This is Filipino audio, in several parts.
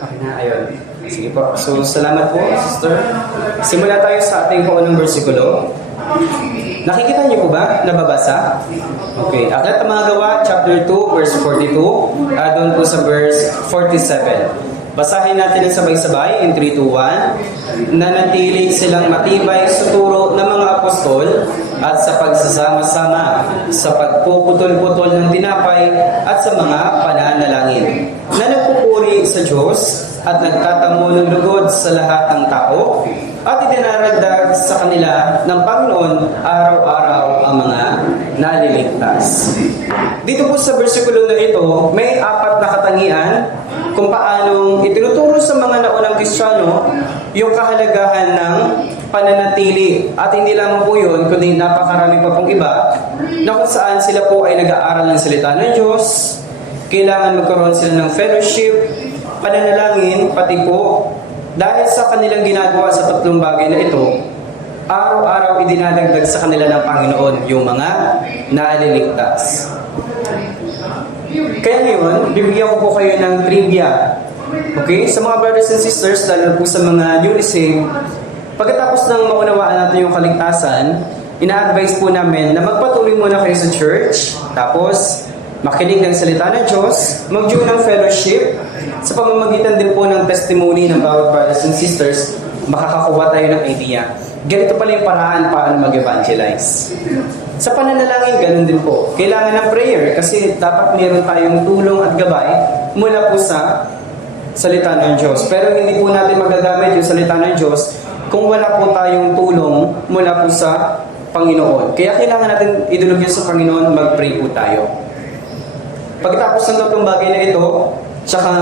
Okay na, ayun. Sige po. So, salamat po, sister. Simula tayo sa ating paunang bersikulo. Nakikita niyo po ba? Nababasa? Okay. Aklat ng mga Gawa, chapter 2, verse 42. Doon po sa verse 47. Basahin natin ang sabay-sabay in 3, 2, 1. Nanatili silang matibay sa turo ng mga apostol at sa pagsasama-sama, sa pagpuputol-putol ng tinapay at sa mga pananalangin, na nagpupuri sa Diyos at nagtatamo ng lugod sa lahat ng tao at idinaragdag sa kanila ng Panginoon araw-araw ang mga naliligtas. Dito po sa bersikulo na ito, may 4 na katangian kung paanong itinuturo sa mga naunang Kristiyano yung kahalagahan ng pananatili. At hindi lamang po yun, kundi napakarami pa pong iba na kung saan sila po ay nag-aaral ng salita ng Diyos, kailangan magkaroon sila ng fellowship, pananalangin, pati po dahil sa kanilang ginagawa sa 3 bagay na ito, araw-araw idinadagdag sa kanila ng Panginoon yung mga naliligtas. Kaya ngayon, bibigyan ko po kayo ng trivia. Okay? Sa mga brothers and sisters, lalo po sa mga newly saved, pagkatapos ng maunawaan natin yung kaligtasan, ina-advise po namin na magpatuloy muna kayo sa church, tapos makinig ng salita ng Diyos, mag-join ng fellowship, sa pamamagitan din po ng testimony ng bawat brothers and sisters, makakakuha tayo ng idea. Ganito pala yung paraan paano mag-evangelize. Sa pananalangin, ganun din po. Kailangan ng prayer kasi dapat meron tayong tulong at gabay mula po sa salita ng Diyos. Pero hindi po natin magagamit yung salita ng Diyos kung wala po tayong tulong mula po sa Panginoon. Kaya kailangan natin idulog yun sa Panginoon, mag-pray po tayo. Pagkatapos ng 3 bagay na ito, tsaka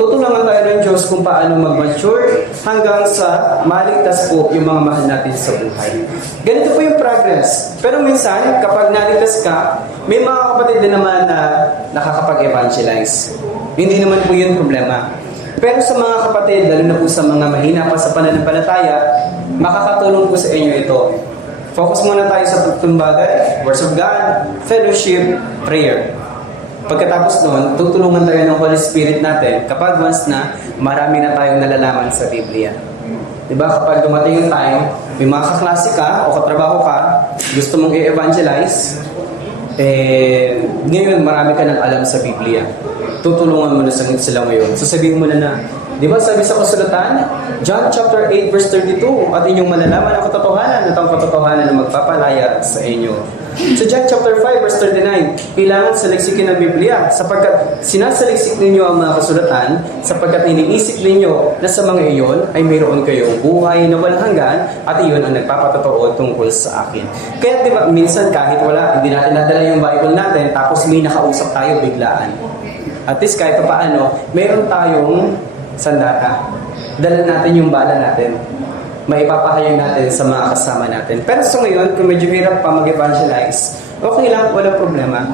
tutulungan tayo ng Diyos kung paano mag-mature hanggang sa maligtas po yung mga mahal natin sa buhay. Ganito po yung progress. Pero minsan, kapag naligtas ka, may mga kapatid din naman na nakakapag-evangelize. Hindi naman po yun problema. Pero sa mga kapatid, lalo na po sa mga mahina pa sa pananampalataya, makakatulong po sa inyo ito. Focus muna tayo sa 3 bagay: Words of God, fellowship, prayer. Pagkatapos noon, tutulungan tayo ng Holy Spirit natin kapag once na marami na tayong nalalaman sa Biblia. Diba? Kapag dumating yung time, may mga kaklase ka o katrabaho ka, gusto mong i-evangelize, ngayon marami ka nang alam sa Biblia. Tutulungan mo na sila ngayon. Sasabihin mo na, di ba sabi sa kasulatan, John chapter 8 verse 32, at inyong malalaman ang katotohanan at ang katotohanan na magpapalaya sa inyo. Sa John chapter 5 verse 39, kailangan saliksikin ng Biblia sapagkat sinasaliksik ninyo ang mga kasulatan sapagkat iniisip ninyo na sa mga iyon ay mayroon kayong buhay na walang hanggan at iyon ang nagpapatotoo tungkol sa akin. Kaya di ba minsan kahit wala, hindi natin nadala yung Bible natin tapos may nakausap tayo biglaan. At least kahit paano, mayroon tayong sandata. Dala natin yung bala natin. Maipapahayag natin sa mga kasama natin. Pero sa ngayon, kung medyo hirap pa mag-evangelize, okay lang, walang problema.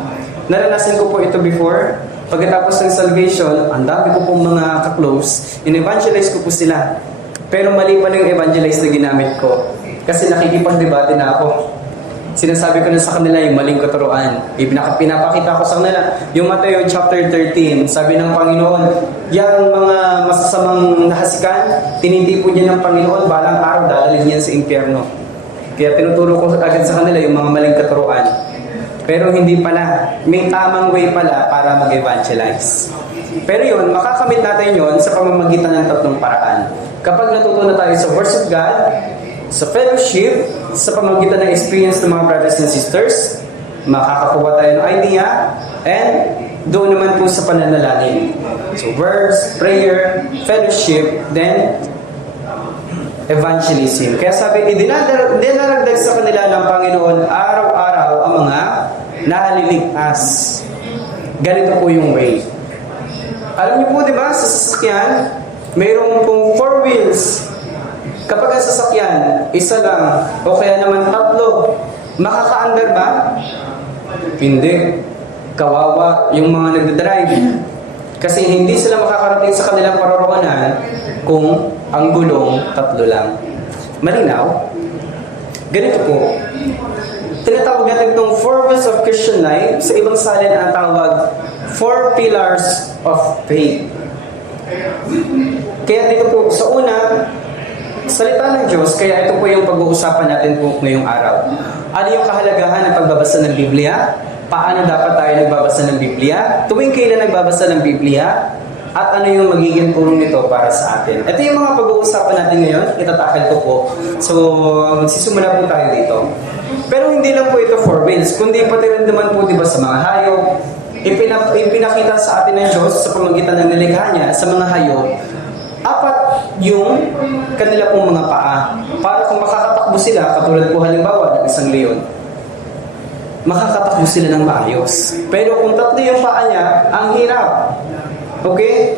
Naranasan ko po ito before. Pagkatapos ng salvation, ang dami ko pong mga ka-close, in-evangelize ko po sila. Pero mali pa yung evangelize na ginamit ko. Kasi nakikipag-debate na ako. Sinasabi ko na sa kanila yung maling katuruan. Pinapakita ko sa kanila yung Mateo chapter 13. Sabi ng Panginoon, yung mga masasamang nahasikan, tinitipon niya ng Panginoon, balang araw dadalhin niya sa impyerno. Kaya tinuturo ko agad sa kanila yung mga maling katuruan. Pero hindi pala. May tamang way pala para mag-evangelize. Pero yun, makakamit natin yun sa pamamagitan ng 3 paraan. Kapag natuto na tayo sa Words of God, sa fellowship, sa pamamagitan ng experience ng mga brothers and sisters, makakakuha tayo ng idea, and doon naman po sa pananalangin. So words, prayer, fellowship, then evangelism. Kaya sabi, idinaragdag sa kanila ng Panginoon araw-araw ang mga naliligtas. Ganito po yung way. Alam niyo po, di ba, sa sasakyan, mayroong pong 4 wheels. Kapag ang sasakyan, isa lang, o kaya naman 3, makaka-under ba? Hindi. Kawawa yung mga nagdadrive. Kasi hindi sila makakarating sa kanilang paroroonan kung ang gulong 3 lang. Malinaw? Ganito po. Tinatawag natin itong 4 wheels of Christian life. Sa ibang salin ang tawag 4 pillars of faith. Kaya dito po, sa una, salita ng Diyos, kaya ito po yung pag-uusapan natin po ngayong araw. Ano yung kahalagahan ng pagbabasa ng Biblia? Paano dapat tayo nagbabasa ng Biblia? Tuwing kailan nagbabasa ng Biblia? At ano yung magiging tulong nito para sa atin? Ito yung mga pag-uusapan natin ngayon. Itatakal ko po. So, magsisimula po tayo dito. Pero hindi lang po ito for whales, kundi pati rin naman po diba sa mga hayop. Ipinakita sa atin ng Diyos sa pamagitan ng nilikha niya sa mga hayop. Apat yung kanila pong mga paa. Para kung makakatakbo sila, katulad po halimbawa ng isang leon, makakatakbo sila ng maayos. Pero kung tatlo yung paa niya, ang hirap. Okay?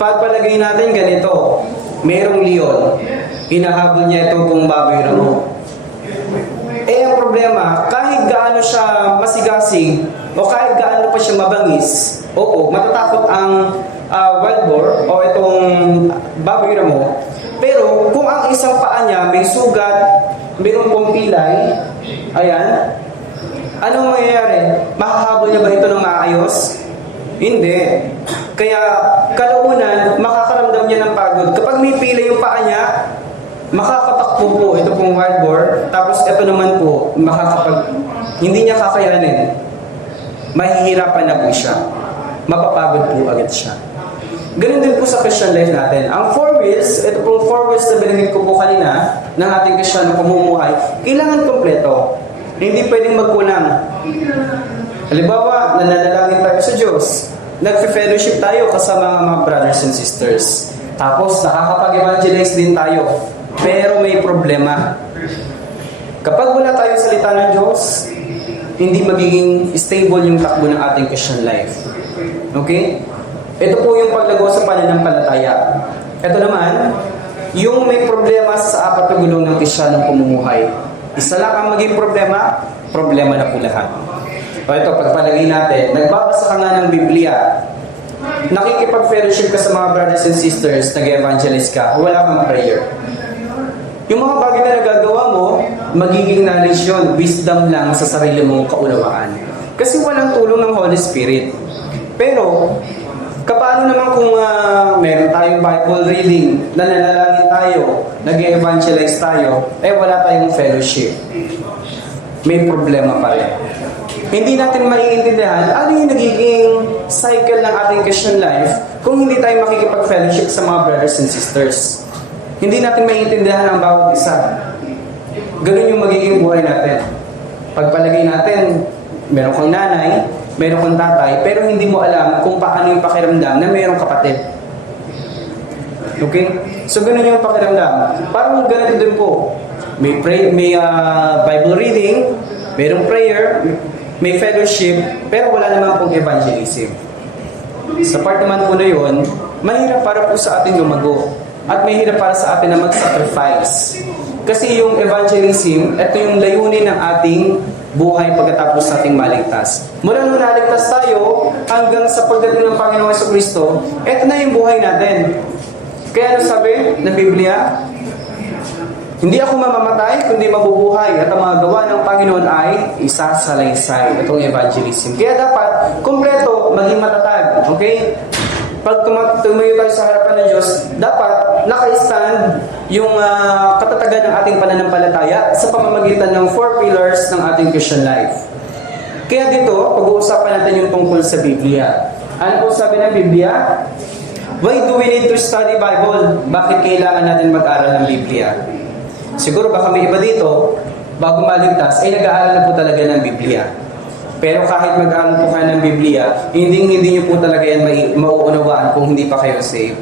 Pagpalagay natin ganito, merong leon, hinahabol niya ito kung baboy ramo. Ang problema, kahit gaano siya masigasig, o kahit gaano pa siya mabangis, matatakot ang wild boar o itong baboy ramo. Pero kung ang isang paa niya may sugat, mayroon pong pilay, ayan, anong mangyayari? Makahabol niya ba ito ng maayos? Hindi. Kaya kalaunan, makakaramdam niya ng pagod. Kapag may pilay yung paa niya, makakatakbo po ito pong wild boar. Tapos ito naman po, hindi niya kakayanin. Mahihirapan na po siya. Mapapagod po agad siya. Ganun din po sa Christian life natin. Ang 4 wheels, ito pong 4 wheels na binigay ko po kanina ng ating Christian pamumuhay, kailangan kompleto. Hindi pwedeng magkulang. Halimbawa, nananalangin tayo sa Diyos. Nagfe-fellowship tayo kasama mga brothers and sisters. Tapos, nakakapag-evangelize din tayo. Pero may problema. Kapag wala tayong salita ng Diyos, hindi magiging stable yung takbo ng ating Christian life. Okay? Ito po yung paglago sa pananampalataya. Ito naman, yung may problema sa apat na gulong ng Kristiyanong pamumuhay. Isa lang ang maging problema na po lahat. O ito, pagpalagay natin, nagbabasa ka nga ng Biblia, nakikipag-fellowship ka sa mga brothers and sisters, nag-evangelize ka, wala kang prayer. Yung mga bagay na nagagawa mo, magiging knowledge yun, wisdom lang sa sarili mong kaunawaan. Kasi walang tulong ng Holy Spirit. Pero, kapano naman kung meron tayong Bible reading, nananalangin tayo, nag-evangelize tayo, wala tayong fellowship. May problema pa rin. Hindi natin maiintindihan ano yung nagiging cycle ng ating Christian life kung hindi tayo makikipag-fellowship sa mga brothers and sisters. Hindi natin maiintindihan ang bawat isa. Ganun yung magiging buhay natin. Pagpalagay natin, meron kang nanay, meron kang tatay, pero hindi mo alam kung paano yung pakiramdam na mayroong kapatid. Okay? So, ganun yung pakiramdam. Parang ganito din po. May Bible reading, mayroong prayer, may fellowship, pero wala naman pong evangelism. Sa part naman po na yun, mahirap para po sa atin lumago. At mahirap para sa atin na mag-sacrifice. Kasi yung evangelism, ito yung layunin ng ating buhay pagkatapos nating maligtas. Mula nung naligtas tayo, hanggang sa pagdating ng Panginoong Jesucristo, ito na yung buhay natin. Kaya ano sabi ng Biblia? Hindi ako mamamatay, kundi mabubuhay. At ang mga gawa ng Panginoon ay isasalaysay. Itong evangelism. Kaya dapat, kumpleto, maging matatag. Okay? Pag tumayo tayo sa harapan ng Diyos, dapat naka-stand yung katatagan ng ating pananampalataya sa pamamagitan ng 4 pillars ng ating Christian life. Kaya dito, pag-uusapan natin yung tungkol sa Biblia. Ano po sabi ng Biblia? Why do we need to study Bible? Bakit kailangan natin mag-aral ng Biblia? Siguro baka may iba dito, bago maligtas, ay nag-aaral na po talaga ng Biblia. Pero kahit mag-aaral po kayo ng Biblia, hindi nyo po talaga yan mauunawaan kung hindi pa kayo saved.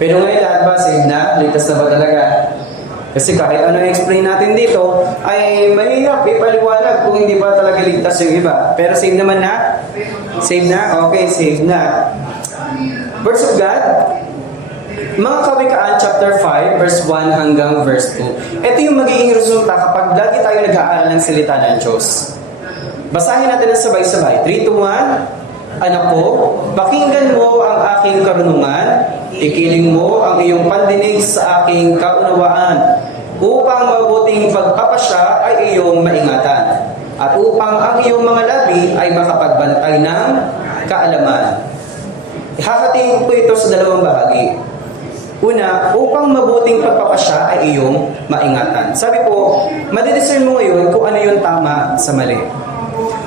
Pero ngayon lahat ba, saved na? Ligtas na ba talaga? Kasi kahit ano explain natin dito, ay mahirap ipaliwanag kung hindi pa talaga ligtas yung iba. Pero saved naman na? Saved na? Okay, saved na. Words of God, mga Kawikaan chapter 5, verse 1 hanggang verse 2. Ito yung magiging resulta kapag lagi tayo nag-aaral ng salita ng Diyos. Basahin natin ang sabay-sabay. 3, 2, 1. Anak ko, pakinggan mo ang aking karunungan, ikiling mo ang iyong pandinig sa aking kaunawaan, upang mabuting pagpapasya ay iyong maingatan, at upang ang iyong mga labi ay makapagbantay ng kaalaman. Hahatiin ko po ito sa dalawang bahagi. Una, upang mabuting pagpapasya ay iyong maingatan. Sabi po, madidiscern mo ngayon kung ano yung tama sa mali.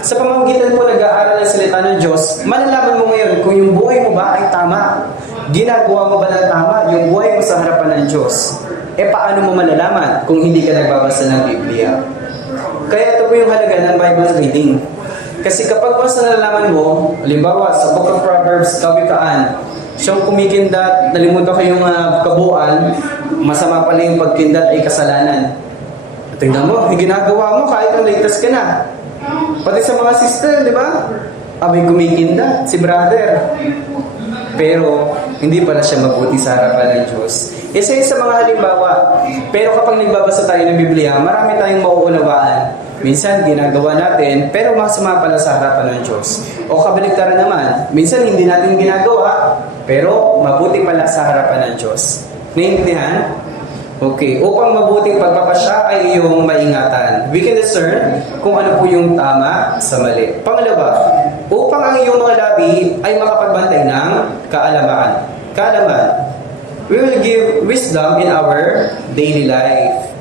Sa pamamagitan po nag-aaral ng salita ng Diyos, malalaman mo ngayon kung yung buhay mo ba ay tama. Ginagawa mo ba ng tama yung buhay mo sa harapan ng Diyos? Paano mo malalaman kung hindi ka nagbabasa ng Biblia? Kaya ito po yung halaga ng Bible reading. Kasi kapag mas nalalaman mo, halimbawa sa Book of Proverbs, Kawikaan, siyang kumikindat, nalimutan ko yung kabuuan, masama pala yung pagkindat ay kasalanan. Tingnan mo, yung ginagawa mo kahit ang latest ka na. Pati sa mga sister, di ba? Abay kumikindat, si brother. Pero, hindi pala siya mabuti sa harapan ng Diyos. Isa yun sa mga halimbawa. Pero kapag nagbabasa tayo ng Biblia, marami tayong mauunawaan. Minsan, ginagawa natin, pero masama pala sa harapan ng Diyos. O kabaligtaran naman, minsan hindi natin ginagawa, pero mabuti pala sa harapan ng Diyos. Naintindihan? Okay, upang mabuting pagpapasya ay iyong maingatan. We can discern kung ano po yung tama sa mali. Pangalawa, upang ang iyong mga labi ay makapagbantay ng kaalaman. We will give wisdom in our daily life.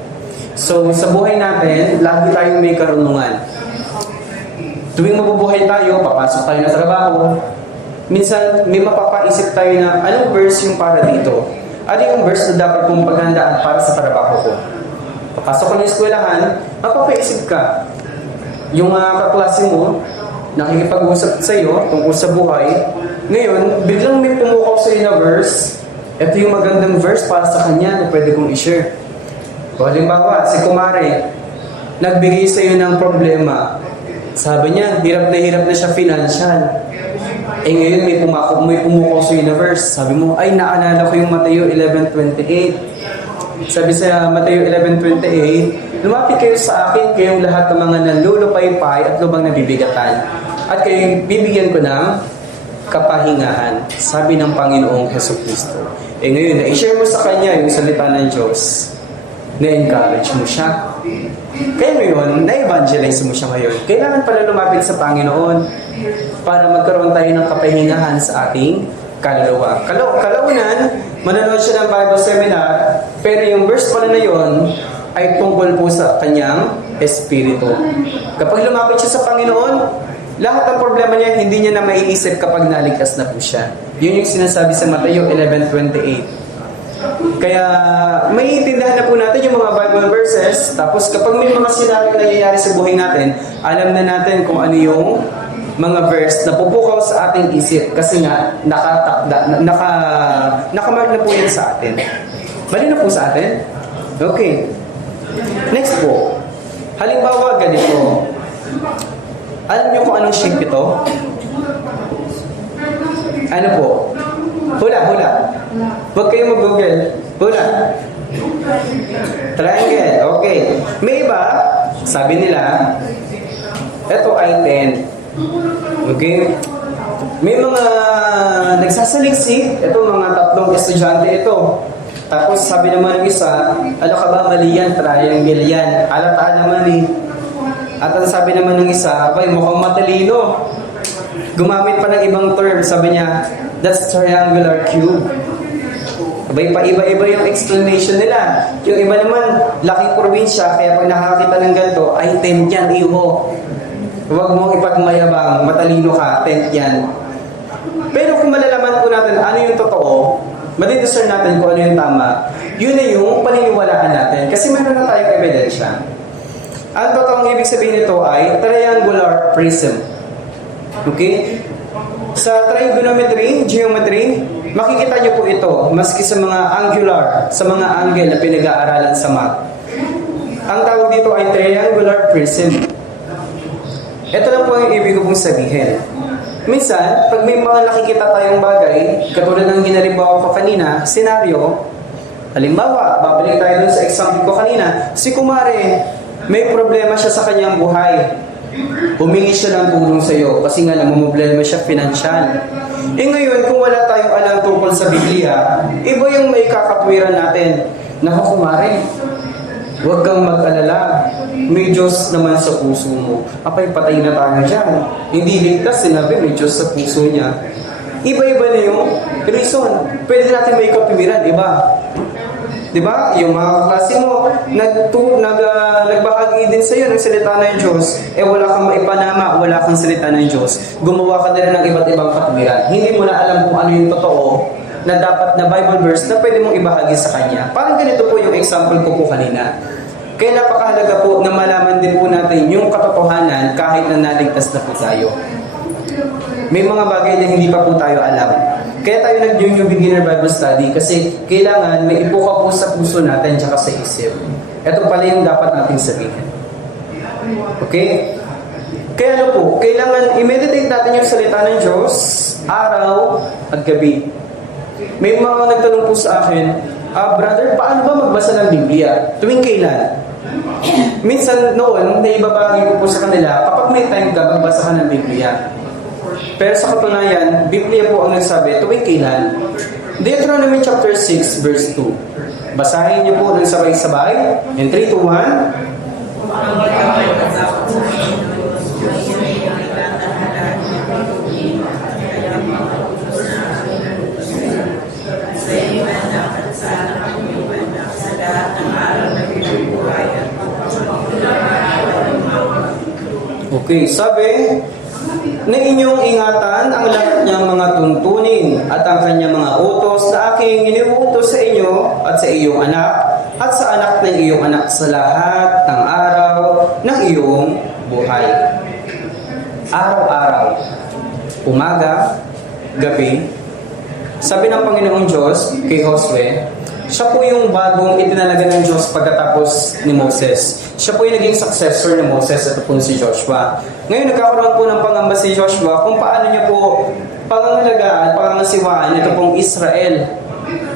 So, sa buhay natin, lagi tayong may karunungan. Tuwing mabubuhay tayo, papasok tayo na trabaho, minsan may mapapaisip tayo na anong verse yung para dito? Ano yung verse na dapat kong paghandaan para sa trabaho ko? Papasok ko ng eskwelahan, mapapaisip ka. Yung mga kaklase mo, nakikipag-usap sa iyo tungkol sa buhay, ngayon, biglang may pumukaw sa iyo na verse, ito yung magandang verse para sa kanya na pwede kong i-share. O halimbawa, si Kumare, nagbigay sa iyo ng problema. Sabi niya, hirap na siya financial. Ngayon may pumukaw sa universe. Sabi mo, ay naalala ko yung Mateo 11:28. Sabi sa Mateo 11:28, lumapit kayo sa akin, kayong lahat ng mga nanlulupaypay at lubang nabibigatan. At kayo bibigyan ko ng kapahingahan. Sabi ng Panginoong Jesucristo. Ngayon, na-share mo sa Kanya yung salita ng Diyos. Na-encourage mo siya. Kaya ngayon, na-evangelize mo siya ngayon. Kailangan pala lumapit sa Panginoon para magkaroon tayo ng kapahingahan sa ating kaluluwa. Kalaunan, manonood siya ng Bible seminar, pero yung verse pala na yon ay tungkol po sa kanyang espiritu. Kapag lumapit siya sa Panginoon, lahat ng problema niya, hindi niya na maiisip kapag naligtas na po siya. Yun yung sinasabi sa Mateo 11:28. Kaya maiintindihan na po natin yung mga Bible verses, tapos kapag may mga sinabi nangyayari sa buhay natin, alam na natin kung ano yung mga verse na pupukaw sa ating isip kasi nga nakamark na po yan sa atin. Bali na po sa atin? Okay. Next po. Halimbawa, ganito. Alam niyo kung anong shape ito? Ano po? Hula. Huwag kayong mag-google. Hula. Triangle. Okay. May iba, sabi nila, ito ay 10. Okay? May mga nagsasaliksik, ito mga tatlong estudyante ito. Tapos sabi naman ng isa, ano ka ba, mali yan, triangle yan. Alata naman eh. At ang sabi naman ng isa, abay, mukhang matalino. Gumamit pa ng ibang term, sabi niya, that's triangular cube. Abay, paiba-iba yung explanation nila. Yung iba naman, laking probinsya, kaya pag nakakita ng ganito, ay 10 yan, iho. Huwag mong ipagmayabang, matalino ka, 10 yan. Pero kung malalaman po natin ano yung totoo, madidiscern natin kung ano yung tama, yun na yung paniniwalaan natin. Kasi meron na tayong ebidensya. Ang totoong ibig sabihin nito ay triangular prism. Okay? Sa trigonometry, geometry, makikita nyo po ito, maski sa mga angular, sa mga angle na pinag-aaralan sa math. Ang tawag dito ay triangular prism. Ito lang po yung ibig kong sabihin. Minsan, pag may mga nakikita tayong bagay, katulad ng ginalimbawa ko kanina, senaryo, halimbawa, babalik tayo dun sa example ko kanina, si Kumare, may problema siya sa kanyang buhay. Humingi siya ng tulong sa iyo kasi nga namumblema siya financial. Ngayon, kung wala tayong alam tungkol sa Biblia, iba yung may kakatwiran natin. Naku, Kumare, huwag kang mag-alala. May Diyos naman sa puso mo. Apay, patay na tayo dyan. Hindi ligtas, sinabi may Diyos sa puso niya. Iba-iba na yung reason. Pwede natin may katwiran, iba. Di ba? Yung mga klase mo, nagbahagi din sa iyo ng salita ng Diyos, wala kang maipanama, wala kang salita ng Diyos. Gumawa ka na rin ng iba't ibang katwiran. Hindi mo na alam kung ano yung totoo na dapat na Bible verse na pwede mong ibahagi sa Kanya. Parang ganito po yung example ko po kanina. Kaya napakahalaga po na malaman din po natin yung katotohanan kahit na naligtas na po tayo. May mga bagay na hindi pa po tayo alam. Kaya tayo nag-New Beginner Bible Study kasi kailangan may ipuka po sa puso natin tsaka sa isip. Ito pala yung dapat nating sabihin. Okay? Kaya ano po, kailangan i-meditate natin yung salita ng Diyos araw at gabi. May mga nagtanong po sa akin, brother, paano ba magbasa ng Biblia? Tuwing kailan? Minsan noon, naibabagi ko po sa kanila, kapag may time ka, magbasa ka ng Biblia. Pero sa katunayan, Biblia po ang nagsabi, tuwing kailan? Deuteronomy chapter 6, verse 2. Basahin niyo po ng sabay-sabay. In 3, 2, 1. Okay, sabi, na inyong ingatan ang lahat niyang mga tuntunin at ang kanyang mga utos na aking iniuutos sa inyo at sa iyong anak at sa anak ng iyong anak sa lahat ng araw ng iyong buhay. Araw-araw, umaga, gabi, sabi ng Panginoong Diyos kay Josue, siya po yung bagong itinalaga ng Diyos pagkatapos ni Moses. Siya po yung naging successor ni Moses at po si Joshua. Ngayon nagkakaroon po ng pangamba si Joshua kung paano niya po pangangalagaan, pangangasiwaan ito pong Israel.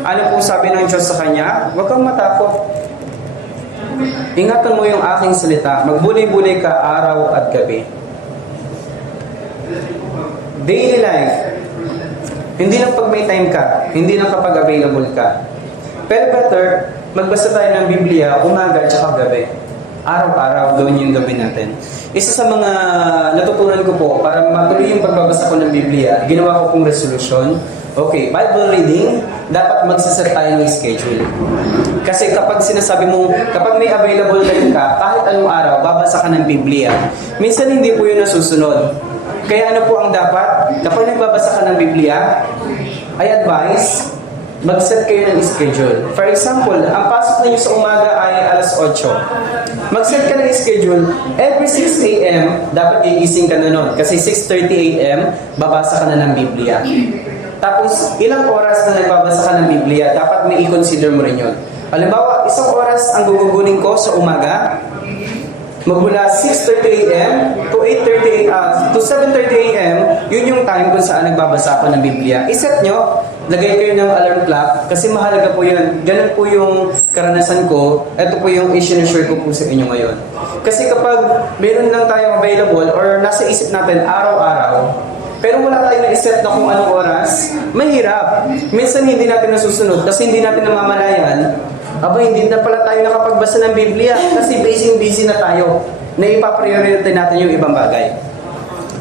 Ano po sabi ng Diyos sa kanya? Huwag kang matakot. Ingatan mo yung aking salita. Magbulay-bulay ka araw at gabi. Daily life. Hindi lang pag may time ka. Hindi lang kapag available ka. Pero better, magbasa tayo ng Biblia umaga at saka gabi. Araw-araw, gawin yung gabi natin. Isa sa mga natutunan ko po, para matuloy yung pagbabasa ko ng Biblia, ginawa ko pong resolution. Okay, Bible reading, dapat magsaset tayo ng schedule. Kasi kapag sinasabi mo, kapag may available time ka, kahit anong araw, babasa ka ng Biblia. Minsan hindi po yun nasusunod. Kaya ano po ang dapat? Kapag nagbabasa ka ng Biblia, I advise, mag-set kayo ng schedule. For example, ang pasok ninyo sa umaga ay alas 8. Mag-set ka ng schedule. Every 6 a.m., dapat gigising ka na nun. Kasi 6:30 a.m., babasa ka na ng Biblia. Tapos, ilang oras na nagbabasa ka ng Biblia, dapat may i-consider mo rin yun. Halimbawa, isang oras ang gugugunin ko sa umaga, magmula 6:30 a.m. to 7:30 a.m., yun yung time kung saan nagbabasa ako ng Biblia. Iset nyo, lagay kayo ng alarm clock kasi mahalaga po yun. Ganun po yung karanasan ko. Ito po yung i-share ko po sa inyo ngayon. Kasi kapag meron lang tayong available or nasa isip natin araw-araw, pero wala tayong na-set na kung anong oras, mahirap. Minsan hindi natin nasusunod kasi hindi natin namamalayan. Hindi na pala tayo nakapagbasa ng Biblia kasi busy na tayo na ipapriority natin yung ibang bagay.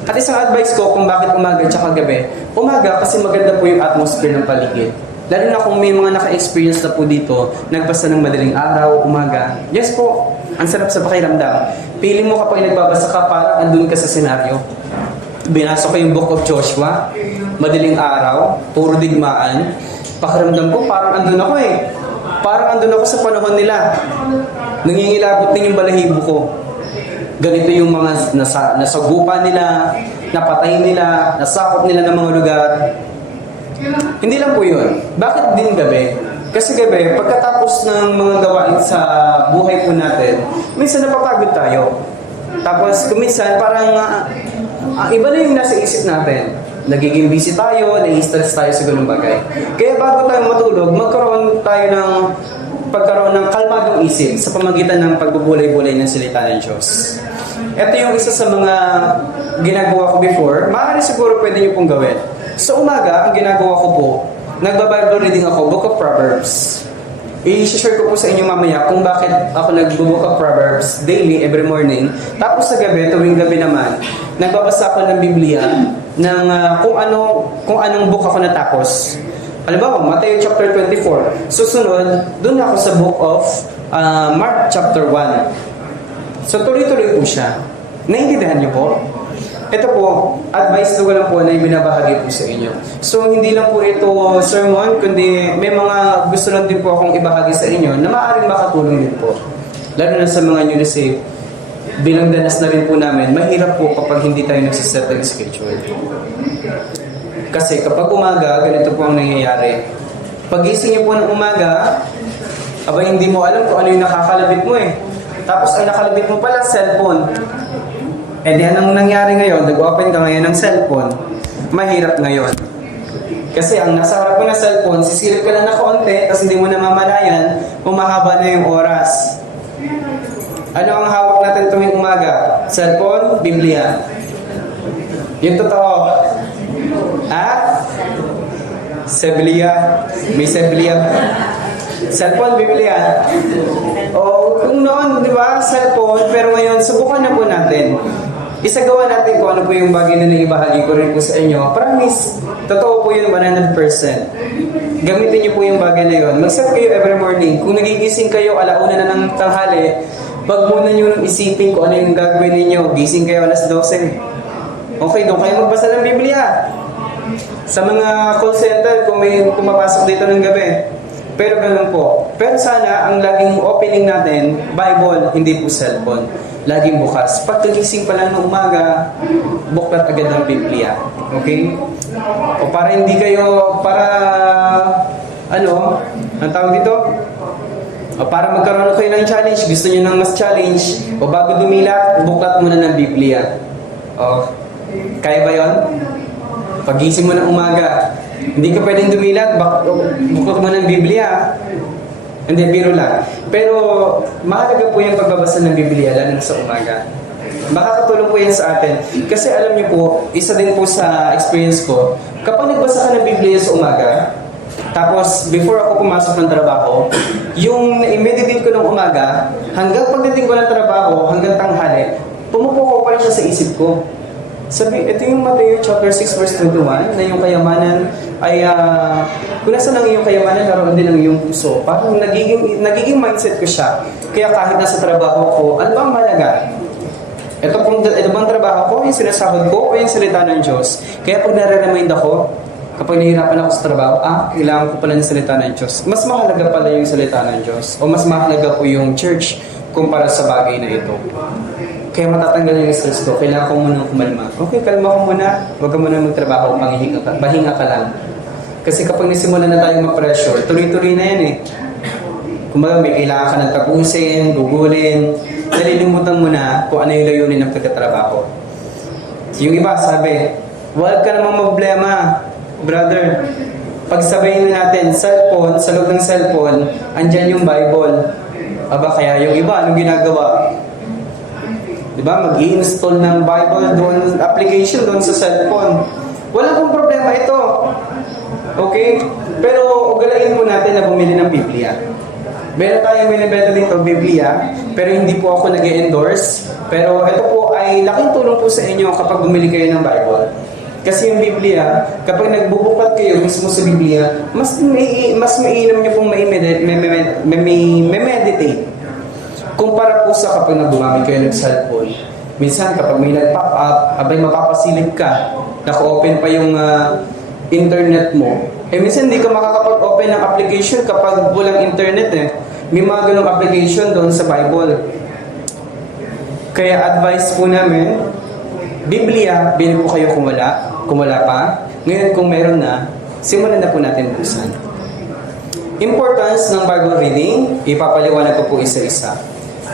At isang advice ko kung bakit umaga at saka gabi, umaga kasi maganda po yung atmosphere ng paligid. Lalo na kung may mga naka-experience na po dito, nagbasa ng madaling araw, umaga. Yes po, ang sarap sa pakiramdam. Pili mo kapag nagbabasa ka, parang andun ka sa senaryo. Binasa ko yung Book of Joshua, madaling araw, puro digmaan. Pakiramdam ko, parang andun ako eh. Parang andun ako sa panahon nila. Nangingilabot din yung balahibo ko. Ganito yung mga nasagupa nila, napatay nila, nasakop nila ng mga lugar. Hindi lang po yun. Bakit din gabi? Kasi gabi, pagkatapos ng mga gawain sa buhay po natin, minsan napapagod tayo. Tapos kuminsan parang iba na yung nasa isip natin. Nagiging busy tayo, nai-stress tayo sa ganung bagay. Kaya bago tayo matulog, magkaroon tayo ng pagkaroon ng kalmadong isip sa pamagitan ng pagbubulay-bulay ng salita ng Diyos. Ito yung isa sa mga ginagawa ko before. Maaari siguro pwede nyo pong gawin. Sa umaga, ang ginagawa ko po, nagba-Bible reading ako, Book of Proverbs. I-share ko po sa inyo mamaya kung bakit ako nag-Book of Proverbs daily, every morning. Tapos sa gabi, tuwing gabi naman, nagbabasa ako ng Biblia. ng kung anong book ako natapos. Halimbawa, Matthew chapter 24. Susunod, doon ako sa book of Mark chapter 1. So tuloy-tuloy po siya. Naiintindihan niyo po? Ito po, advice ko lang po na ibinabahagi po sa inyo. So, hindi lang po ito sermon, kundi may mga gusto lang din po akong ibahagi sa inyo na maaaring makatulong din po. Lalo na sa mga newly saved. Bilang danas na rin po namin, mahirap po kapag hindi tayo nagsiset ng schedule. Kasi kapag umaga, ganito po ang nangyayari. Pagising niyo po ng umaga, hindi mo alam kung ano yung nakakalabit mo eh. Tapos ang nakalabit mo pala, cellphone. Eh di anong nangyari ngayon? Nag-open ka ngayon ng cellphone. Mahirap ngayon. Kasi ang nasa harap mo na cellphone, sisilip ka lang na konti, tapos hindi mo namamalayan, humahaba na yung oras. Ano ang hawak natin tuwing umaga? Cellphone, Biblia. Yung totoo. Ha? Seblia. May Seblia. Cellphone, Biblia. O kung noon, di ba, cellphone, pero ngayon, subukan na po natin. Isagawa natin kung ano po yung bagay na naibahagi ko rin po sa inyo. Promise, totoo po yun 100%. Gamitin niyo po yung bagay na yun. Mag-set kayo every morning. Kung nagigising kayo, alauna na ng tanghali, wag muna niyo nang isipin kung ano yung gagawin ninyo. Gising kayo alas 12. Okay, doon kayo magbasa ng Biblia. Sa mga call center, kung may pumapasok dito ng gabi. Pero ganun po. Pero sana, ang laging opening natin, Bible, hindi po cellphone. Laging bukas. Pag nagising pa lang ng umaga, buklat agad ng Biblia. Okay? O para hindi kayo, ang tawag dito? O para magkaroon kayo ng challenge, gusto niyo ng mas challenge, o bago dumilat, buklat muna ng Biblia. O, kaya ba yon? Pagising mo ng umaga, hindi ka pwedeng dumilat, buklat mo ng Biblia. Hindi, biro lang. Pero mahalaga po yung pagbabasa ng Biblia, lalo sa umaga. Makakatulong po yan sa atin. Kasi alam niyo po, isa din po sa experience ko, kapag nagbasa ka ng Biblia sa umaga, tapos before ako pumasok ng trabaho, yung na-meditate ko ng umaga, hanggang pagdating ko ng trabaho, hanggang tanghali, pumupuko pa rin siya sa isip ko. Ito yung Matthew chapter 6 verse 21 na yung kayamanan ay kung nasa lang yung kayamanan, naroon din ang iyong puso. Parang nagiging mindset ko siya. Kaya kahit nasa trabaho ko, ano bang mahalaga? Ito bang trabaho ko, yung sinasahod ko, o yung salita ng Diyos? Kaya pag nare-remind ako, kapag nahihirapan ako sa trabaho, kailangan ko pala ng salita ng Diyos. Mas mahalaga pala yung salita ng Diyos. O mas mahalaga po yung church kumpara sa bagay na ito. Kaya matatanggal yung stress ko, kailangan ko muna kumalma. Okay, kalma ko muna. Huwag ka muna magtrabaho, pahinga ka lang. Kasi kapag nasimulan na tayong ma-pressure, tuloy-tuloy na yan eh. Kumbaga may kailangan ka ng tapusin, gugulin, nalilimutan mo na kung ano yung layunin ng pagkatrabaho. Yung iba sabi, huwag ka namang problema, brother. Pagsabayin na natin, cellphone, sa loob ng cellphone, andyan yung Bible. Kaya yung iba, anong ginagawa? Diba? Mag-i-install ng Bible doon, application doon sa cellphone. Wala pong problema ito. Okay? Pero ugalain po natin na bumili ng Biblia. Meron tayong binibenta dito, Biblia, pero hindi po ako nag-endorse. Pero ito po ay laking tulong po sa inyo kapag bumili kayo ng Bible. Kasi yung Biblia, kapag nagbubuklat kayo mismo sa Biblia, mas mainam nyo pong meditate. Kumpara po sa kapag nagumamit kayo ng cellphone. Minsan kapag may nag-pop up, mapapasilip ka, naka-open pa yung internet mo. Minsan hindi ka makakapag-open ng application kapag walang internet eh. May mga ganong application doon sa Bible. Kaya advice po namin, Biblia, bili po kayo kung wala pa. Ngayon kung meron na, simulan na po natin buksan. Importance ng Bible reading, ipapaliwanag ko po isa-isa.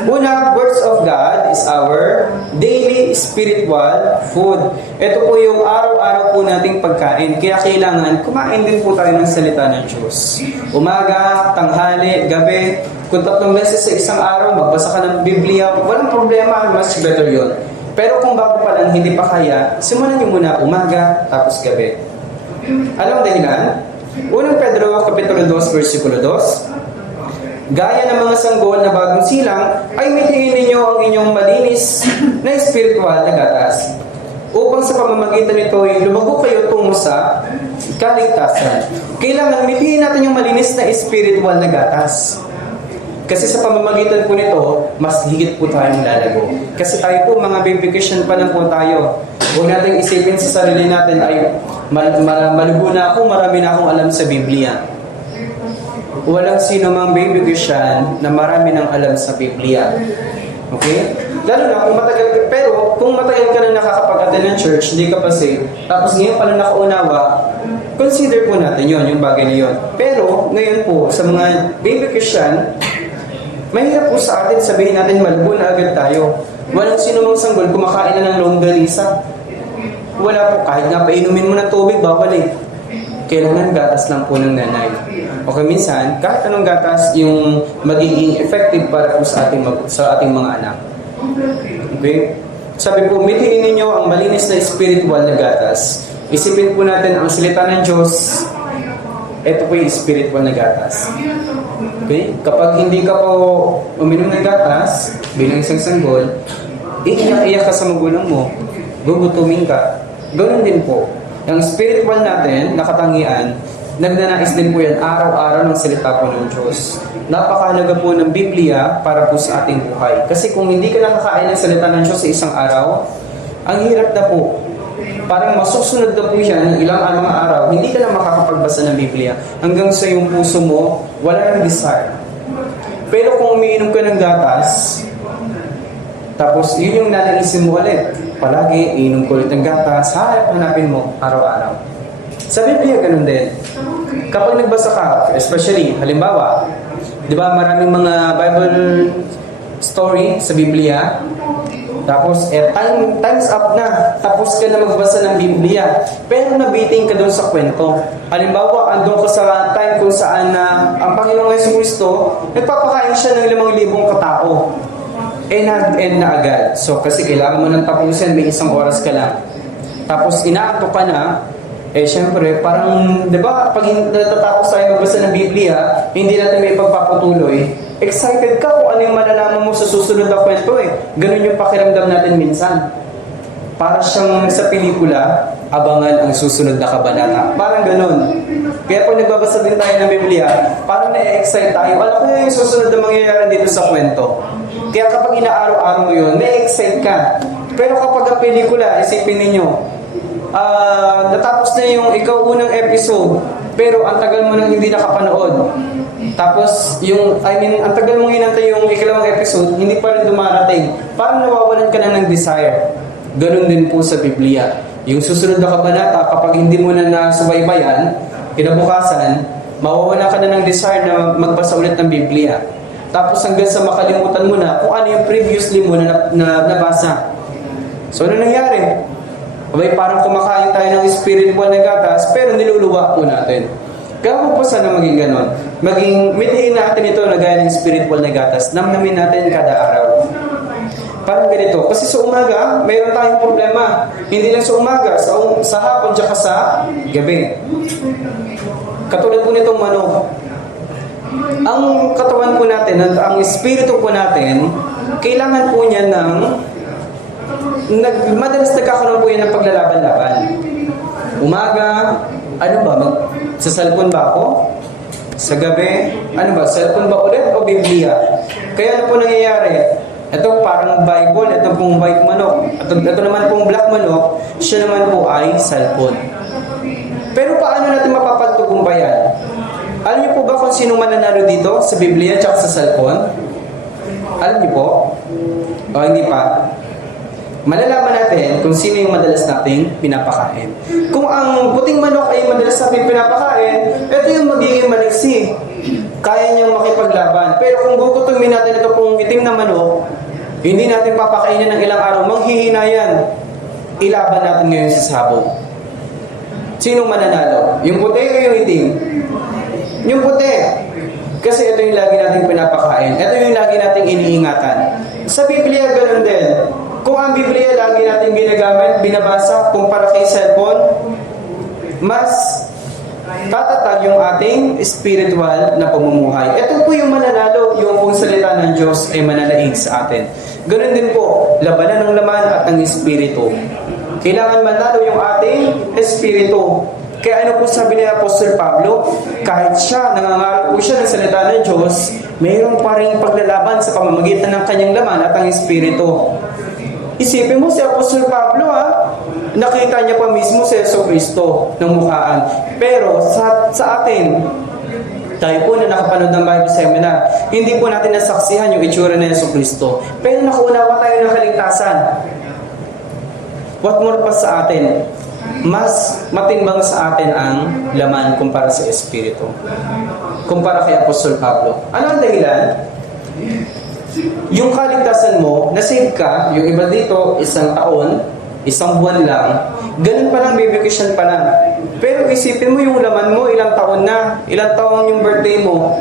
Una, words of God is our daily spiritual food. Ito po yung araw-araw po nating pagkain. Kaya kailangan kumain din po tayo ng salita ng Diyos. Umaga, tanghali, gabi. Kung 3 beses sa isang araw, magbasa ka ng Biblia, walang problema, much better yon. Pero kung bago pa lang, hindi pa kaya, simulan niyo muna umaga, tapos gabi. Anong dahilan? Unang Pedro, Kapitulo 2, versikulo 2. Gaya ng mga sanggol na bagong silang, ay may tingin ninyo ang inyong malinis na spiritual na gatas. upang sa pamamagitan nito ay lumago kayo tungo sa kaligtasan. Kailangan mithiin natin yung malinis na spiritual na gatas. Kasi sa pamamagitan po nito, mas higit po tayong lalago. Kasi tayo po, mga baby Christian pa lang po tayo. Huwag natin isipin sa sarili natin ay malugo na ako, marami na akong alam sa Biblia. Walang sino mang baby Christian na marami nang alam sa Biblia. Okay? Lalo na kung matagal ka, pero kung matagal ka na nakakapag-attend ng church, hindi ka pa safe, tapos ngayon pa lang nakaunawa, consider po natin yon, yung bagay na yon. Pero ngayon po, sa mga baby Christian, mahirap po sa atin sabihin natin malugo na agad tayo. Walang sino mang sanggol kumakain na ng longganisa. Wala po, kahit nga painumin mo ng tubig, bawal eh. Kailangan gatas lang po ng nanay. Okay, minsan, kahit anong gatas yung magiging effective para po sa ating mga anak. Okay? Sabi po, mithiin ninyo ang malinis na spiritual na gatas. Isipin po natin ang salita ng Diyos. Ito po yung spiritual na gatas. Okay? Kapag hindi ka po uminom ng gatas, bilang isang sanggol, iiyak-iyak ka sa magulang mo, gugutumin ka. Ganoon din po. Ang spiritual natin, nakatangian, nagnanais din po yan araw-araw ng salita po ng Diyos. Napakahalaga po ng Biblia para po sa ating buhay. Kasi kung hindi ka nakakain ng salita ng Diyos sa isang araw, ang hirap na po. Parang masusunod na po siya ng ilang mga araw, hindi ka na makakapagbasa ng Biblia. Hanggang sa yung puso mo, wala nang desire. Pero kung umiinom ka ng gatas, tapos yun yung nanaisin mo ulit. Palagi, iinom ko ulit ng gatas, hanapin mo araw-araw. Sa Biblia, ganun din. Kapag nagbasa ka, especially, halimbawa, di ba maraming mga Bible story sa Biblia, tapos, time's up na. Tapos ka na magbasa ng Biblia. Pero nabiting ka doon sa kwento. Halimbawa, andun ka sa time kung saan ang Panginoong Jesucristo, nagpapakain siya ng 5,000 katao. End na agad. So, kasi kailangan mo nang tapusin, may isang oras ka lang. Tapos, inaantok ka na, syempre, parang, di ba, pag natatapos tayo magbasa ng Biblia, hindi natin may pagpaputuloy, excited ka kung ano yung malalaman mo sa susunod na kwento eh. Ganun yung pakiramdam natin minsan. Para siyang sa pelikula, abangan ang susunod na kabanata. Parang ganun. Kaya pag nagbabasa din tayo ng Biblia, parang na-excite tayo. Alam ko yung susunod na mangyayari dito sa kwento. Kaya kapag inaaraw-araw mo yun, na-excite ka. Pero kapag ang pelikula, isipin ninyo, natapos na yung ikaw unang episode, pero ang tagal mo nang hindi nakapanood. Tapos, ang tagal mong hinantay yung ikalawang episode, hindi pa rin dumarating. Parang nawawalan ka na ng desire. Ganun din po sa Biblia. Yung susunod na kabanata, kapag hindi mo na nasubaybayan, kinabukasan, mawawala ka na ng desire na magbasa ulit ng Biblia. Tapos hanggang sa makalimutan mo na kung ano yung previously mo na nabasa. So, ano nangyari? Abay, parang kumakain tayo ng spiritual na gatas, pero niluluwa po natin. Kaya huwag po sana maging ganon. Mithiin natin ito na gaya ng spiritual na gatas. Namnamin natin kada araw. Parang ganito. Kasi sa umaga, mayroon tayong problema. Hindi lang sa umaga, sa hapon, tsaka sa gabi. Katulad po nitong manok. Ang katawan po natin, ang espiritu po natin, kailangan po niya ng madalas nagkakaroon po yan ng paglalaban-laban. Umaga, ano ba? Sa cellphone ba ako? Sa gabi, ano ba? Cellphone ba ulit o Biblia? Kaya ano po nangyayari? Ito parang Bible, ito pong white manok. Ito naman pong black manok, siya naman po ay cellphone. Pero paano natin mapapagtugumpayan? Alam niyo po ba kung sino mananalo dito sa Biblia at sa cellphone? Alam niyo po? O hindi pa? Malalaman natin kung sino yung madalas nating pinapakain. Kung ang puting manok ay madalas nating pinapakain, ito yung magiging maliksi. Kaya niyang makipaglaban. Pero kung gugutumin natin ito pong itim na manok, hindi natin papakainin ng ilang araw, manghihina yan. Ilaban natin ngayon sa sabong. Sinong mananalo? Yung puti o yung itim? Yung puti. Kasi ito yung lagi nating pinapakain. Ito yung lagi nating iniingatan. Sa Biblia, ganun din. Kung ang Biblia lagi natin ginagamit, binabasa, kumpara kay cellphone, mas tatatag yung ating spiritual na pamumuhay. Ito po yung mananalo, yung pong salita ng Diyos ay mananaig sa atin. Ganun din po, labanan ng laman at ng espiritu. Kailangan manalo yung ating espiritu. Kaya ano po sabi ni Apostol Pablo, kahit siya, nangangarap po siya ng salita ng Diyos, mayroon pa rin paglalaban sa pamamagitan ng kanyang laman at ang espiritu. Isipin mo si Apostol Pablo nakita niya pa mismo si Jesucristo ng mukhaan. Pero sa atin, tayo po na nakapanood ng Bible Seminar, hindi po natin nasaksihan yung itsura ng Jesucristo. Pero nakuunawa tayo ng kaligtasan. What more pa sa atin? Mas matimbang sa atin ang laman kumpara sa Espiritu. Kumpara kay Apostol Pablo. Ano ang dahilan? Yung kaligtasan mo, nasave ka, yung iba dito, 1 taon, 1 buwan lang, ganun pa lang, baby Christian pa lang. Pero isipin mo yung laman mo, ilang taon na, ilang taon yung birthday mo.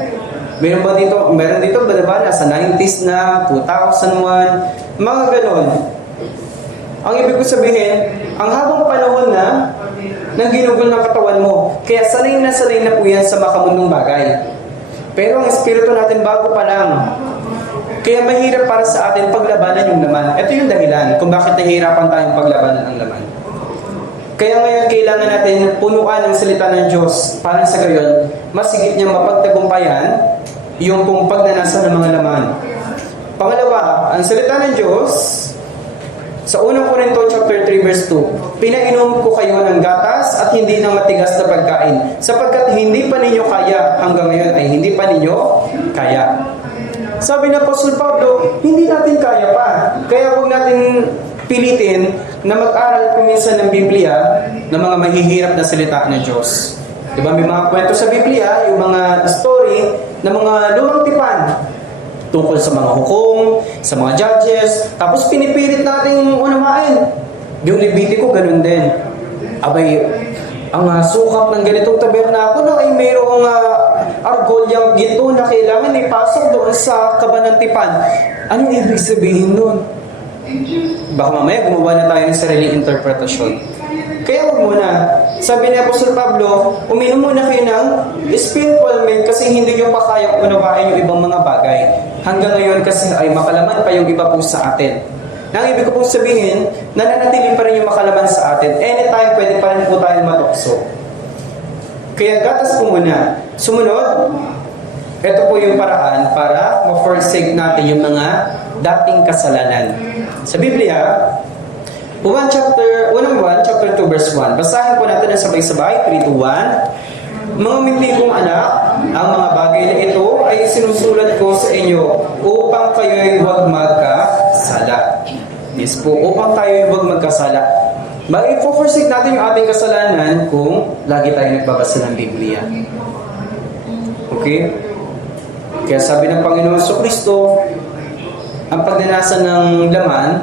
Meron dito, ba nasa 90s na, 2001, mga ganun. Ang ibig ko sabihin, ang habang panahon na nang ginugol ng katawan mo. Kaya sanay na po yan sa makamundong bagay. Pero ang espiritu natin bago pa lang. Kaya mahirap para sa atin paglabanan yung laman. Ito yung dahilan kung bakit nahihirapan tayong paglabanan ang laman. Kaya ngayon kailangan natin punuan ng salita ng Diyos. Para sa gayon, mas higit niyang mapagtagumpayan yung pong pagnanasa ng mga laman. Pangalawa, ang salita ng Diyos, sa unang Korinto chapter 3 verse 2, pinainom ko kayo ng gatas at hindi ng matigas na pagkain, sapagkat hindi pa ninyo kaya, hanggang ngayon ay hindi pa ninyo kaya. Sabi ng Apostol Pablo, hindi natin kaya pa. Kaya huwag natin pilitin na mag-aral kuminsan ng Biblia ng mga mahihirap na salita ng Diyos. Diba, may mga kwento sa Biblia, yung mga story ng mga lumang tipan tungkol sa mga hukom, sa mga judges, tapos pinipilit natin unamain. Yung Levitico, ganun din. Abay, ang sukap ng ganitong tabernakulo ay mayroong argolyang ginto na kailangan ipasok doon sa kabanantipan. Anong ibig sabihin nun? Baka mamaya gumawa na tayo ng sariling interpretasyon. Kaya huwag muna. Sabi ni Apostol Pablo, uminom muna kayo ng spiritual milk kasi hindi nyo pa kayang unawain yung ibang mga bagay. Hanggang ngayon kasi ay makalaman pa yung iba po sa atin. Nang ibig ko pong sabihin, nananatili pa rin yung makalaman sa atin. Anytime, pwede pa rin po tayong matukso. Kaya gatas po muna. Sumunod, ito po yung paraan para ma-forsake natin yung mga dating kasalanan. Sa Biblia, 1 chapter 2 verse 1. Basahin po natin ang sabay-sabay, 3 to 1. Mga mili kong anak, ang mga bagay na ito ay sinusulat ko sa inyo upang kayo'y huwag magkasala. Yes po, upang tayo'y huwag magkasala. Mag-forsake natin yung ating kasalanan kung lagi tayo nagbabasa ng Biblia. Okay? Kaya sabi ng Panginoon Kristo, ang pagnanasa ng laman,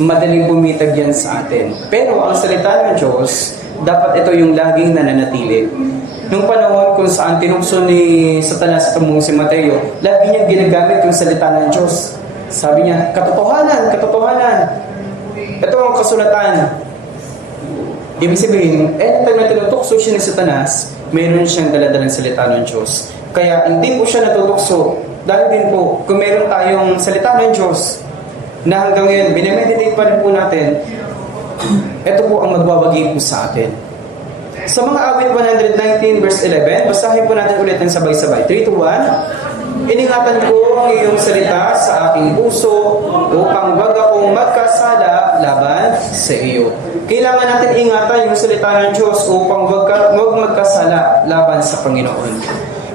madaling bumitag yan sa atin. Pero ang salita ng Diyos, dapat ito yung laging nananatili. Nung panahon kung saan tinukso ni Satanas itong si Mateo, lagi niyang ginagamit yung salita ng Diyos. Sabi niya, katotohanan, katotohanan. Ito ang kasulatan. Ibig sabihin, anytime na tinutukso siya ni Satanas, mayroon siyang daladalang salita ng Diyos. Kaya hindi po siya natutukso. Dahil din po, kung mayroon tayong salita ng Diyos, na hanggang ngayon, binemeditate pa rin po natin, ito po ang magbabagi po sa atin. Sa mga awit 119 verse 11, basahin po natin ulit ng sabay-sabay. 3 to 1. Iningatan ko ang iyong salita sa aking puso upang wag akong magkasala laban sa iyo. Kailangan natin ingatan yung salita ng Diyos upang wag magkasala laban sa Panginoon.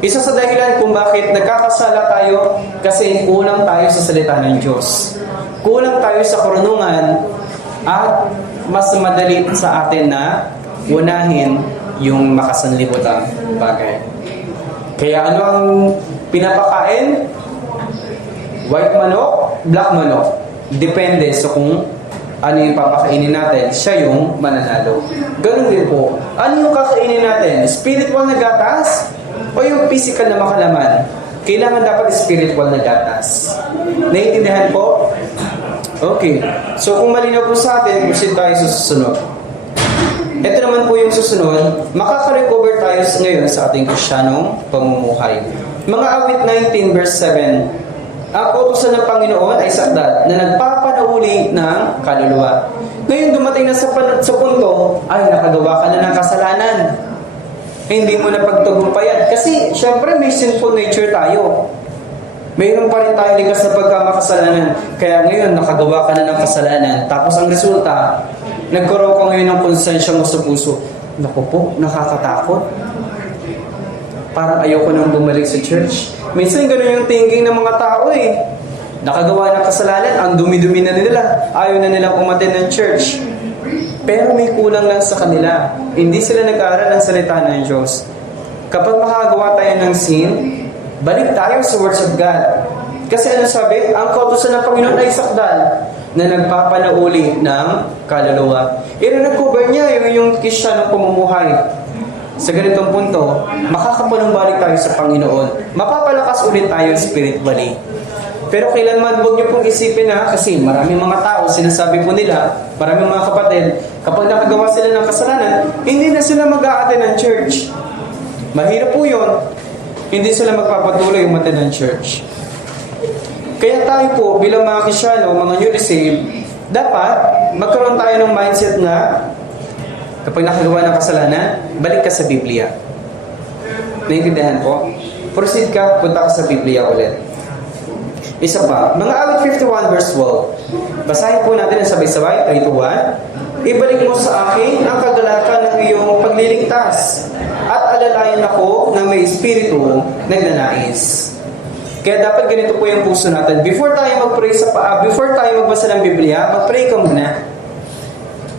Isa sa dahilan kung bakit nagkakasala tayo kasi kulang tayo sa salita ng Diyos. Kulang tayo sa karunungan at mas madali sa atin na unahin yung makasanlibutang bagay. Kaya ano ang pinapakain? White manok, black manok. Depende sa kung ano yung papakainin natin, siya yung mananalo. Ganun din po. Ano yung kakainin natin? Spiritual na gatas o yung physical na makalaman? Kailangan dapat spiritual na gatas. Naiintindihan po? Okay. So kung malinaw po sa atin, proceed tayo sa susunod. Ito naman po yung susunod, makaka-recover tayo ngayon sa ating Kristiyanong pamumuhay. Mga awit 19 verse 7. Ang utusan ng Panginoon ay sakdat na nagpapanauli ng kaluluwa. Ngayon dumating na sa punto, ay nakagawa ka na ng kasalanan. Hindi mo na pagtagumpayan. Kasi syempre may sinful nature tayo. Mayroon pa rin tayo likas na pagkamakasalanan. Kaya ngayon nakagawa ka na ng kasalanan. Tapos ang resulta, nagkaroon ka ngayon ng konsensya mo sa puso. Naku po, nakakatakot. Parang ayoko nang bumalik sa church. Minsan ganun yung thinking ng mga tao eh. Nakagawa ng kasalanan, ang dumi-dumi na nila. Ayaw na nilang umattend ng church. Pero may kulang lang sa kanila. Hindi sila nag-aaral ng salita ng Diyos. Kapag makagawa tayo ng sin, balik tayo sa words of God. Kasi ano sabi? Ang kautusan ng Panginoon ay sakdal na nagpapanauli ng kaluluwa. I-recover niya yung Kristiyanong pamumuhay. Sa ganitong punto, makakapanumbalik tayo sa Panginoon. Mapapalakas ulit tayo spiritually. Pero kailanman huwag niyo pong isipin na kasi maraming mga tao, sinasabi po nila, maraming mga kapatid, kapag nakagawa sila ng kasalanan, hindi na sila mag-a-attend ng church. Mahirap po yun. Hindi sila magpapatuloy umattend ng church. Kaya tayo po, bilang mga Kristiyano, mga newly saved, dapat magkaroon tayo ng mindset na kapag nakagawa ng kasalanan, balik ka sa Biblia. Naintindihan po? Proceed ka, punta ka sa Biblia ulit. Isa pa, mga awit 51 verse 12. Basahin po natin ang sabay-sabay, 3 to 1. Ibalik mo sa akin ang kagalakan ng iyong pagliligtas at alalayan ako ng may espiritu nagnanais. Kaya dapat ganito po yung puso natin. Before tayo mag-pray before tayo magbasa ng Biblia, mag-pray ka muna.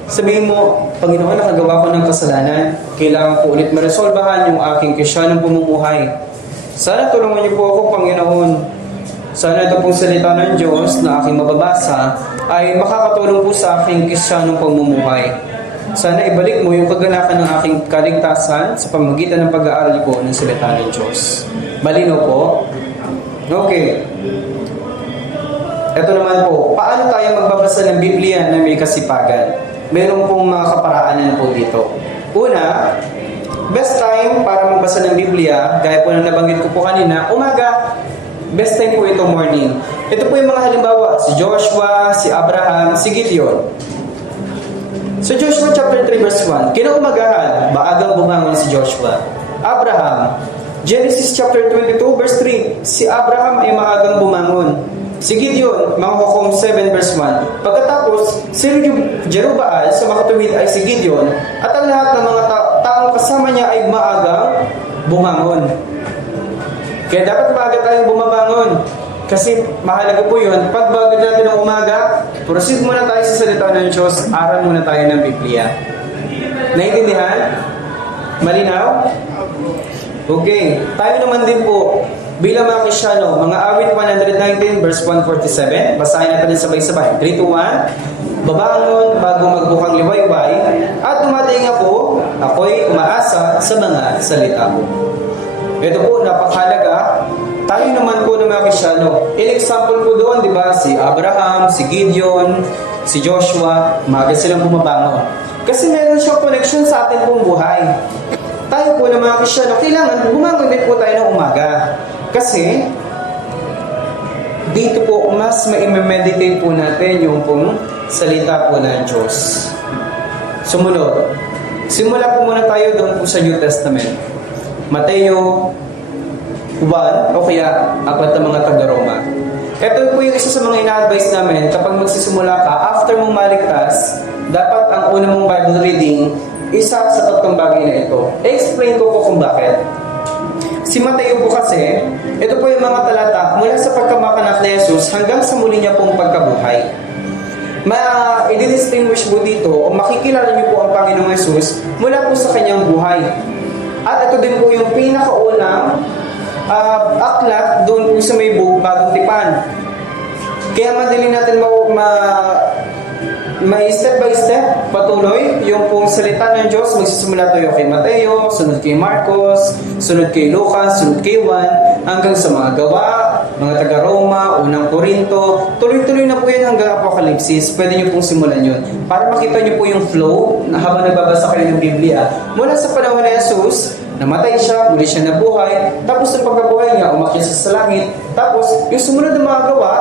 Sabihin mo, Panginoon, nakagawa ko ng kasalanan. Kailangan ko ulit maresolbahan yung aking Kristiyanong pamumuhay. Sana tulungan niyo po ako, Panginoon. Sana ito pong salita ng Diyos na aking mababasa ay makakatulong po sa aking Kristiyanong pamumuhay. Sana ibalik mo yung kaganakan ng aking kaligtasan sa pamamagitan ng pag-aaral ko ng salita ng Diyos. Malinaw po? Okay. Ito naman po, paano tayo magbabasa ng Biblia na may kasipagan? Meron pong mga kaparaanan po dito. Una, best time para magbasa ng Biblia, gaya po na nabanggit ko po kanina, umaga. Best time po ito morning. Ito po yung mga halimbawa, si Joshua, si Abraham, si Gideon. So Joshua chapter 3 verse 1, kinaumagahan, maagang bumangon si Joshua. Abraham, Genesis chapter 22 verse 3, si Abraham ay maagang bumangon. Si Gideon, mga Hukom 7 verse 1. Pagkatapos, si Jerubbaal sa makatuwid ay si Gideon at ang lahat ng mga taong kasama niya ay maagang bumangon. Kaya dapat maaga tayong bumabangon. Kasi mahalaga po yun. Pag bago natin ng umaga, proceed muna tayo sa salita ng Diyos, aral muna tayo ng Biblia. Naintindihan? Malinaw? Okay. Tayo naman din po, bilang mga Kristiyano, mga awit 119 verse 147, basahin natin sabay-sabay. 3 to 1. Babangon bago magbukang liwayway, at dumating ako, ako'y umaasa sa mga salita mo. Ito po, napakahalaga. Tayo naman po ng mga Kristiyano. In-example po doon, di ba? Si Abraham, si Gideon, si Joshua, maaga silang bumabangon. Kasi meron siyang connection sa atin pong buhay. Tayo po ng mga Kristiyano, kailangan bumangon din po tayo ng umaga. Kasi, dito po, mas ma-meditate po natin yung pong salita po ng Diyos. Sumunod. Simula po muna tayo doon po sa New Testament. Mateo 1 o kaya apat na mga taga-Roma. Ito po yung isa sa mga ina-advise namin kapag magsisimula ka, after mong maligtas, dapat ang una mong Bible reading, isa sa tatlong bagay na ito. I-explain ko po kung bakit. Si Mateo po kasi, ito po yung mga talata mula sa pagkamakanak ni Jesus hanggang sa muli niya pong pagkabuhay. I-distinguish po dito o makikilala niyo po ang Panginoong Jesus mula po sa kanyang buhay. At ito din po yung pinakaunang aklat doon po sa may bagong tipan. Kaya madali natin may step by step patuloy yung pong salita ng Diyos. Magsisimula tayo kay Mateo, sunod kay Marcos, sunod kay Lucas, sunod kay Juan, hanggang sa mga gawa, mga taga-Roma, unang Korinto. Tuloy-tuloy na po yan hanggang Apokalipsis. Pwede nyo pong simulan yun. Para makita nyo po yung flow na habang nagbabasa kayo ng Biblia. Mula sa panahon ni Jesus Namatay siya, muli siya nabuhay, tapos sa pagkabuhay niya, umakyat siya sa langit. Tapos, yung sumunod na mga gawa,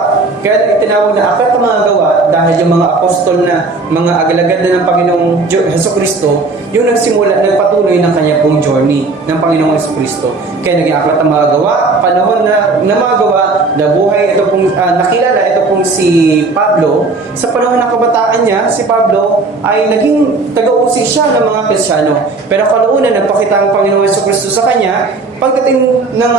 kaya itinawag na aklat ng mga gawa dahil yung mga apostol na mga agalagad na ng Panginoong Jesucristo, yung nagsimula, nagpatuloy ng kanya pong journey ng Panginoong Jesucristo. Kaya naging aklat ng mga gawa, panahon na mga gawa, nabuhay, ito pong, nakilala, ito pong si Pablo. Sa panahon ng kabataan niya, si Pablo ay naging taga-usig siya ng mga Kristiyano. Pero kalaunan, nagpakita ang Panginoong Jesucristo sa kanya, pagdating ng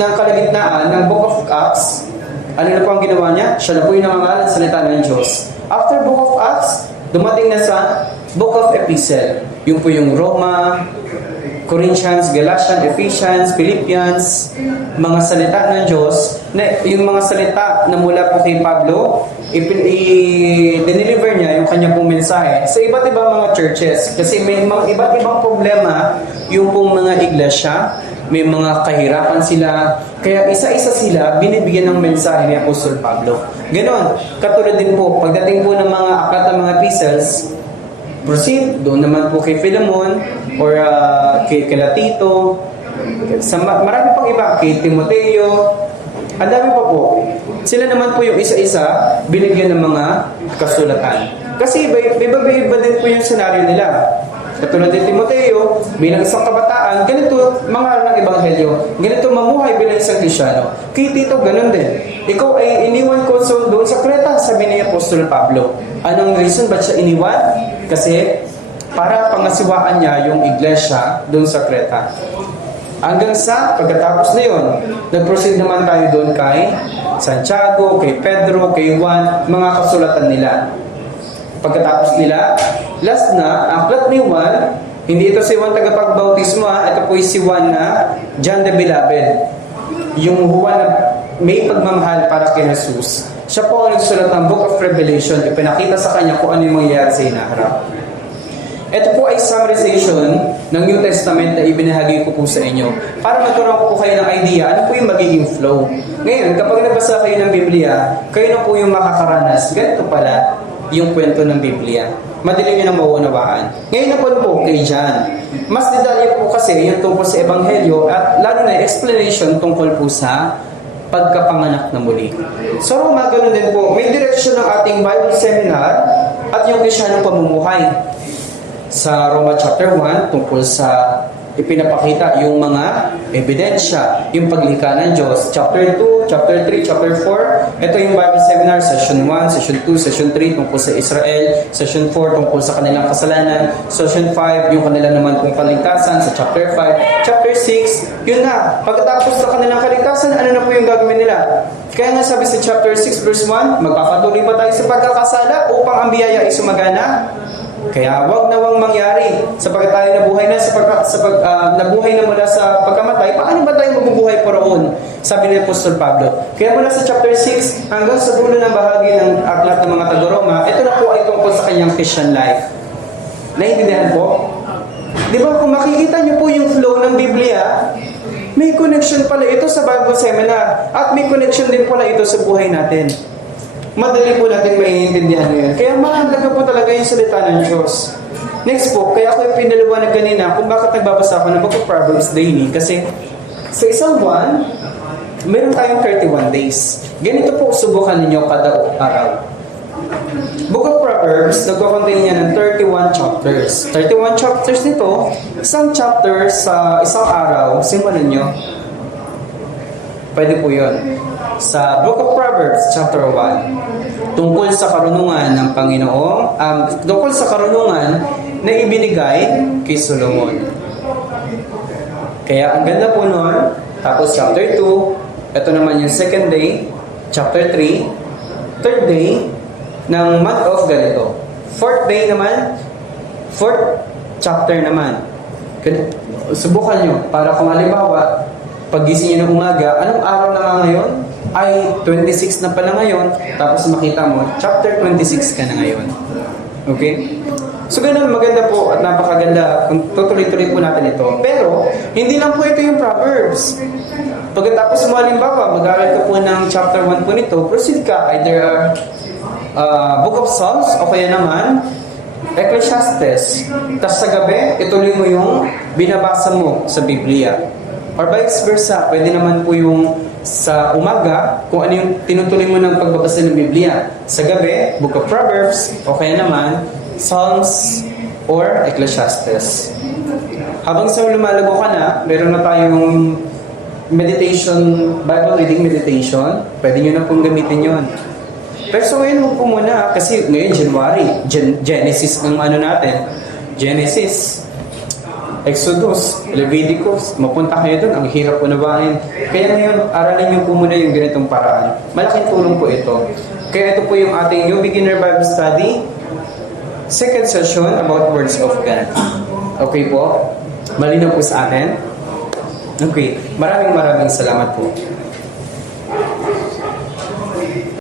kalagitnaan ng Book of Acts, ano na po ang ginawa niya? Siya na po yung nangangalan sa salita ng Diyos. After Book of Acts, dumating na sa Book of Epistle. Yung po yung Roma, Corinthians, Galatians, Ephesians, Philippians, mga salita ng Diyos, na yung mga salita na mula po kay Pablo, i-deliver niya yung kanyang pong mensahe sa iba't ibang mga churches. Kasi may mga iba't ibang problema yung pong mga iglesia, may mga kahirapan sila, kaya isa-isa sila binibigyan ng mensahe ni Apostol Pablo. Ganon, katulad din po, pagdating po ng mga aklat ng mga epistles, proceed, doon naman po kay Philemon, or kay Tito, sa marami pang iba, kay Timoteo, ang dami pa po. Sila naman po yung isa-isa binigyan ng mga kasulatan. Kasi iba din po yung senaryo nila. Katulad ni Timoteo, bilang isang kabataan, ganito mga ng ebanghelyo, ganito mamuhay bilang isang Kristyano. Kay Tito, ganun din. Ikaw ay iniwan ko doon sa Creta, sabi ni Apostol Pablo. Anong reason ba't siya iniwan? Kasi para pangasiwaan niya yung iglesia doon sa Creta. Hanggang sa pagkatapos na yun, nag-proceed naman tayo doon kay Santiago, kay Pedro, kay Juan, mga kasulatan nila. Pagkatapos nila, last na, ang aklat ni Juan, hindi ito si Juan tagapagbautismo, ito po si Juan na John the Beloved. Yung Juan na may pagmamahal para kay Jesus. Siya po ang nagsulat ng Book of Revelation, ipinakita sa kanya kung ano yung mangyayari sa hinaharap. Ito po ay summarization ng New Testament na ibinahagi ko po sa inyo para magkaroon po kayo ng idea ano po yung magiging flow. Ngayon, kapag nabasa kayo ng Biblia, kayo na po yung makakaranas. Ganito pala yung kwento ng Biblia. Madali nyo nang mauunawaan. Ngayon na po kay John. Mas detalye po kasi yung tungkol sa Ebanghelyo at lalo na explanation tungkol po sa pagkapanganak na muli. So, ganun din po. May direksyon ng ating Bible seminar at yung Kristyanong pamumuhay. Sa Roma chapter 1, tungkol sa ipinapakita yung mga ebidensya, yung paglikha ng Diyos. Chapter 2, chapter 3, chapter 4, ito yung Bible Seminar, session 1, session 2, session 3, tungkol sa Israel, session 4, tungkol sa kanilang kasalanan, session 5, yung kanila naman kung kaligtasan, sa chapter 5, chapter 6, yun na, pagkatapos sa kanilang kaligtasan, ano na po yung gagawin nila? Kaya nga sabi sa chapter 6, verse 1, magpapatuloy ba tayo sa pagkakasala upang ang biyaya ay sumagana? Kaya wag na wang mangyari sapagkat tayo nabuhay na nabuhay na mula sa pagkamatay, paano ba tayo mabubuhay pa roon? Sabi ni Apostol Pablo. Kaya mula sa chapter 6 hanggang sa dulo ng bahagi ng aklat ng mga taga-Roma, ito na po ay tungkol sa kanyang Christian life. Naiintindihan po? Di ba kung makikita niyo po yung flow ng Biblia, may connection pala ito sa Bible Seminar at may connection din pala ito sa buhay natin. Madali po natin maiintindihan ngayon. Kaya mahalaga po talaga yung salita ng Diyos. Next po, kaya ako yung pinaliwanag kanina kung bakit nagbabasa ako ng Book of Proverbs daily. Kasi sa isang buwan, meron tayong 31 days. Ganito po subukan ninyo kada araw. Book of Proverbs, nagkakontain niya ng 31 chapters. 31 chapters nito, isang chapter sa isang araw, simulan nyo. Pwede po yun. Sa Book of Proverbs, chapter 1, tungkol sa karunungan ng Panginoon, tungkol sa karunungan na ibinigay kay Solomon. Kaya ang ganda po nun. Tapos chapter 2, ito naman yung second day, chapter 3, third day ng month of ganito. Fourth day naman, fourth chapter naman. Subukan nyo para kung halimbawa, pag-gising nyo ng umaga, anong araw na nga ngayon? Ay, 26 na pala ngayon. Tapos makita mo, chapter 26 ka na ngayon. Okay? So, ganun, maganda po at napakaganda kung tutuloy-tuloy po natin ito. Pero, hindi lang po ito yung Proverbs. Pagkatapos mo, halimbawa, mag-aaral ka po ng chapter 1 po nito, proceed ka. Either Book of Psalms, o kaya naman, Ecclesiastes. Tapos sa gabi, ituloy mo yung binabasa mo sa Biblia. Or vice versa, pwede naman po yung sa umaga, kung ano yung tinutuloy mo ng pagbabasa ng Biblia. Sa gabi, Book of Proverbs, o kaya naman, Psalms or Ecclesiastes. Habang sa lumalago ka na, meron na tayong meditation, Bible reading meditation. Pwede nyo na pong gamitin yon. Pero so ngayon mo po muna, kasi ngayon January, Genesis ang ano natin. Genesis, Exodus, Leviticus, mapunta kayo doon, ang hirap unawain. Kaya ngayon, aralin niyo po muna yung ganitong paraan. Malaking tulong po ito. Kaya ito po yung ating New Beginner Bible Study, second session about words of God. Okay po? Malinaw po sa atin? Okay. Maraming salamat po.